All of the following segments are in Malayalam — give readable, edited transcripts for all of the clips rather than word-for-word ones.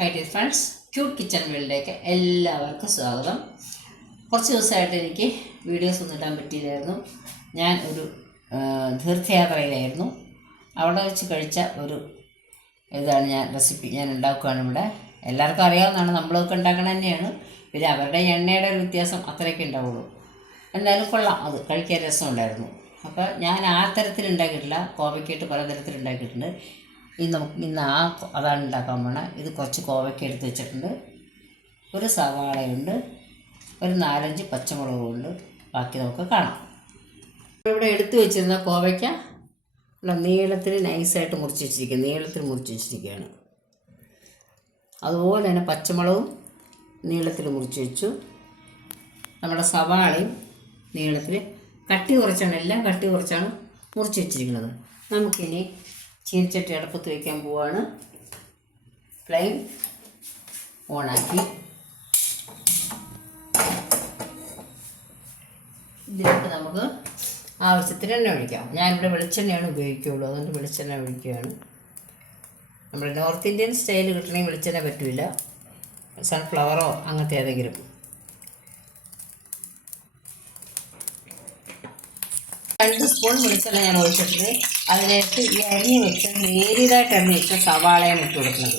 High dear friends, cute kitchen വേൾഡിലേക്ക് എല്ലാവർക്കും സ്വാഗതം. കുറച്ച് ദിവസമായിട്ട് എനിക്ക് വീഡിയോസ് ഒന്നും ഇടാൻ പറ്റിയില്ലായിരുന്നു. ഞാൻ ഒരു തീർത്ഥയാത്രയിലായിരുന്നു. അവിടെ വെച്ച് കഴിച്ച ഒരു ഇതാണ് റെസിപ്പി ഞാൻ ഉണ്ടാക്കുകയാണ് ഇവിടെ. എല്ലാവർക്കും അറിയാവുന്നതാണ്, നമ്മളൊക്കെ ഉണ്ടാക്കണം തന്നെയാണ്. പിന്നെ അവരുടെ എണ്ണയുടെ ഒരു വ്യത്യാസം അത്രയൊക്കെ ഉണ്ടാവുള്ളൂ. എന്തായാലും കൊള്ളാം, അത് കഴിക്കാൻ രസമുണ്ടായിരുന്നു. അപ്പോൾ ഞാൻ ആ തരത്തിൽ ഉണ്ടാക്കിയിട്ടില്ല, കോവയ്ക്കായിട്ട് പലതരത്തിൽ ഉണ്ടാക്കിയിട്ടുണ്ട്. ഇന്ന് അതാണ് ഉണ്ടാക്കാൻ പോണത്. ഇത് കുറച്ച് കോവയ്ക്ക എടുത്ത് വെച്ചിട്ടുണ്ട്, ഒരു സവാളയുണ്ട്, ഒരു 4-5 പച്ചമുളകുണ്ട്. ബാക്കി നമുക്ക് കാണാം. ഇവിടെ എടുത്തു വെച്ചിരുന്ന കോവയ്ക്ക നീളത്തിൽ നൈസായിട്ട് മുറിച്ച് വെച്ചിരിക്കുകയാണ്. അതുപോലെ തന്നെ പച്ചമുളകും നീളത്തിൽ മുറിച്ച് വെച്ചു. നമ്മുടെ സവാളയും നീളത്തിൽ എല്ലാം കട്ടി കുറച്ചാണ് മുറിച്ച് വെച്ചിരിക്കുന്നത്. നമുക്കിനി ചീനിച്ചട്ടി അടുപ്പത്ത് വയ്ക്കാൻ പോവാണ്. ഫ്ലെയിം ഓണാക്കി ഇതിലേക്ക് നമുക്ക് ആവശ്യത്തിന് എണ്ണ ഒഴിക്കാം. ഞാനിവിടെ വെളിച്ചെണ്ണയാണ് ഉപയോഗിക്കുകയുള്ളൂ, അതുകൊണ്ട് വെളിച്ചെണ്ണ ഒഴിക്കുകയാണ്. നമ്മുടെ നോർത്ത് ഇന്ത്യൻ സ്റ്റൈൽ കിട്ടണമെങ്കിൽ വെളിച്ചെണ്ണ പറ്റില്ല, സൺഫ്ലവറോ അങ്ങനത്തെ ഏതെങ്കിലും. രണ്ട് സ്പൂൺ വെളിച്ചെണ്ണ ഞാൻ ഒഴിച്ചിട്ടുണ്ട്. അതിലേക്ക് ഈ നേരിയതായിട്ട് അരിഞ്ഞ് വെച്ച സവാളയാണ് ഇട്ട് കൊടുക്കുന്നത്.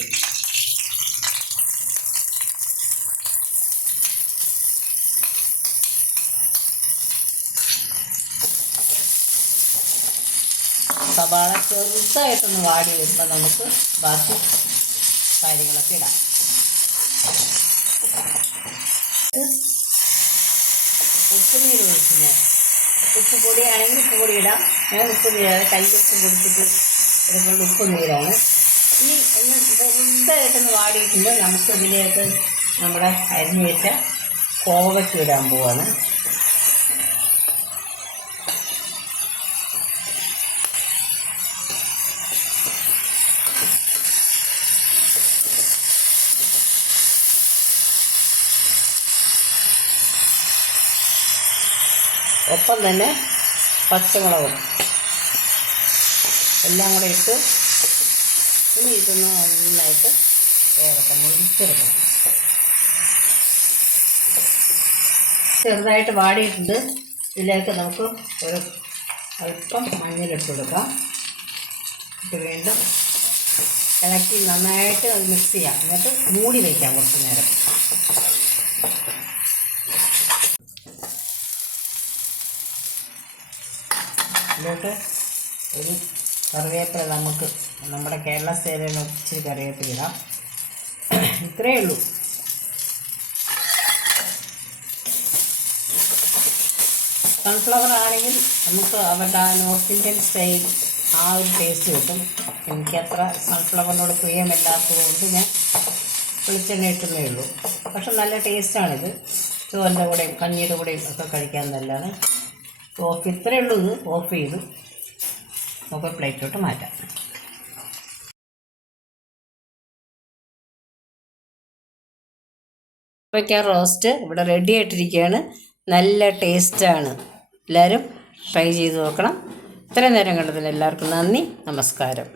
സവാള ചെറുതായിട്ടൊന്ന് വാടി വരുമ്പോൾ നമുക്ക് ബാക്കി കാര്യങ്ങളൊക്കെ ഇടാം. ഉപ്പുനീര് ഒഴിച്ച് ഉപ്പ് പൊടിയാണെങ്കിൽ ഉപ്പ് പൊടി ഇടാം. ഞാൻ ഉപ്പ് നീരാണ്, കല്ലുപ്പ് പൊടിച്ചിട്ട് എടുക്കേണ്ട ഉപ്പ് നീരാണ്. ഇനി ഒന്ന് ചെറുതായിട്ടൊന്ന് വാടിയിട്ടുണ്ട്. നമുക്ക് ഇതിലേക്ക് നമ്മുടെ അരിഞ്ഞ് വെച്ച കോവയ്ക്ക് ഇടാൻ പോവാണ്. ഒപ്പം തന്നെ പച്ചമുളകും എല്ലാം കൂടെ ഇട്ട് ഇനി ഇതൊന്ന് നന്നായിട്ട് വേഗം മുറിച്ചെടുക്കണം. ചെറുതായിട്ട് വാടിയിട്ടുണ്ട്. ഇതിലേക്ക് നമുക്ക് ഒരു അല്പം മഞ്ഞളിട്ട് കൊടുക്കാം. ഇത് വീണ്ടും ഇളക്കി നന്നായിട്ട് അത് മിക്സ് ചെയ്യാം. എന്നിട്ട് മൂടി വയ്ക്കാം കുറച്ച് നേരം. ഇതിലോട്ട് ഒരു കറിവേപ്പില, നമുക്ക് നമ്മുടെ കേരള സ്റ്റൈലിൽ ഇച്ചിരി കറിവേപ്പില ഇടാം. ഇത്രയേ ഉള്ളൂ. സൺഫ്ലവർ ആണെങ്കിൽ നമുക്ക് അവരുടെ നോർത്ത് ഇന്ത്യൻ സ്റ്റൈൽ ആ ഒരു ടേസ്റ്റ് കിട്ടും. എനിക്കത്ര സൺഫ്ലവറിനോട് പ്രിയമല്ലാത്തത് കൊണ്ട് ഞാൻ വെളിച്ചെണ്ണ ഇട്ടുന്നേ ഉള്ളൂ. പക്ഷെ നല്ല ടേസ്റ്റാണിത്. ചോറിൻ്റെ കൂടെയും കഞ്ഞിയുടെ കൂടെയും ഒക്കെ കഴിക്കാൻ നല്ലതാണ്. ഇത്രയേ ഉള്ളൂ. ഇത് ഓഫ് ചെയ്തു നമുക്ക് പ്ലേറ്റിലോട്ട് മാറ്റാം. കോവയ്ക്ക റോസ്റ്റ് ഇവിടെ റെഡി ആയിട്ടിരിക്കുകയാണ്. നല്ല ടേസ്റ്റാണ്. എല്ലാവരും ട്രൈ ചെയ്ത് നോക്കണം. ഇത്രയും നേരം കണ്ടതിന് എല്ലാവർക്കും നന്ദി, നമസ്കാരം.